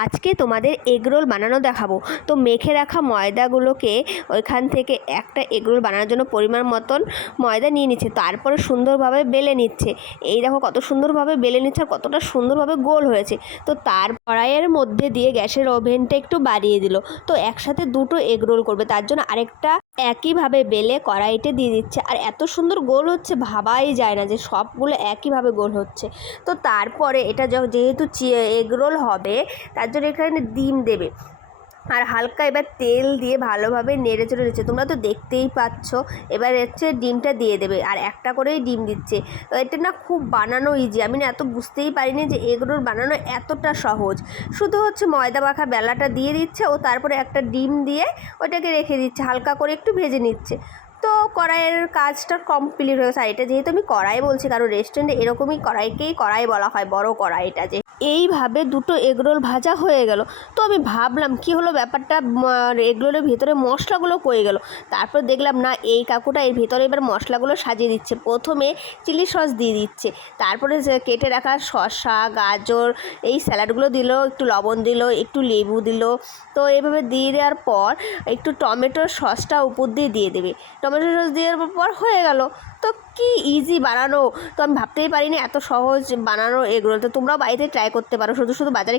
আজকে তোমাদের এগরোল বানানো দেখাবো। তো মেখে রাখা ময়দাগুলোকে ওইখান থেকে একটা এগরোল বানানোর জন্য পরিমাণ মতন ময়দা নিয়ে নিচ্ছে, তারপরে সুন্দরভাবে বেলে নিচ্ছে। এই দেখো কত সুন্দরভাবে বেলে নিচ্ছে আর কতটা সুন্দরভাবে গোল হয়েছে। তো তার কড়াইয়ের মধ্যে দিয়ে গ্যাসের ওভেনটা একটু বাড়িয়ে দিল। তো একসাথে দুটো এগরোল করবে, তার জন্য আরেকটা একইভাবে বেলে কড়াইতে দিয়ে দিচ্ছে। আর এত সুন্দর গোল হচ্ছে, ভাবাই যায় না যে সবগুলো একইভাবে গোল হচ্ছে। তো তারপরে এটা যেহেতু এগরোল হবে, তার জন্য এখানে ডিম দেবে আর হালকা এবার তেল দিয়ে ভালোভাবে নেড়ে চড়ে নিচ্ছে। তোমরা তো দেখতেই পাচ্ছ। এবার হচ্ছে ডিমটা দিয়ে দেবে, আর একটা করেই ডিম দিচ্ছে। তো এটা না খুব বানানো ইজি। আমি না এত বুঝতেই পারিনি যে এগরোল বানানো এতটা সহজ। শুধু হচ্ছে ময়দা মাখা বেলাটা দিয়ে দিচ্ছে ও তারপরে একটা ডিম দিয়ে ওটাকে রেখে দিচ্ছে, হালকা করে একটু ভেজে নিচ্ছে। তো কড়াইয়ের কাজটা কমপ্লিট হয়ে গেছে। আর এটা যেহেতু আমি কড়াই বলছি, কারণ রেস্টুরেন্টে এরকমই কড়াইকেই কড়াই বলা হয়, বড় কড়াইটা। যে এইভাবে দুটো এগরোল ভাজা হয়ে গেল। তো আমি ভাবলাম কি হলো ব্যাপারটা, এগরোলের ভেতরে মশলাগুলো কয়ে গেল। তারপর দেখলাম না, এই কাকুটা এর ভেতরে এবার মশলাগুলো সাজিয়ে দিচ্ছে। প্রথমে চিলি সস দিয়ে দিচ্ছে, তারপরে কেটে রাখা শসা, গাজর, এই স্যালাডগুলো দিল, একটু লবণ দিল, একটু লেবু দিল। তো এইভাবে দিয়ে দেওয়ার পর একটু টমেটোর সসটা উপর দিয়ে দেবে। টমেটো সস দেওয়ার পর হয়ে গেল। তো কি ইজি বানানো! তো আমি ভাবতেই পারিনি এত সহজ বানানো এগরোল। তো তোমরাও বাড়িতে ট্রাই করতে পারো, শুধু বাজারে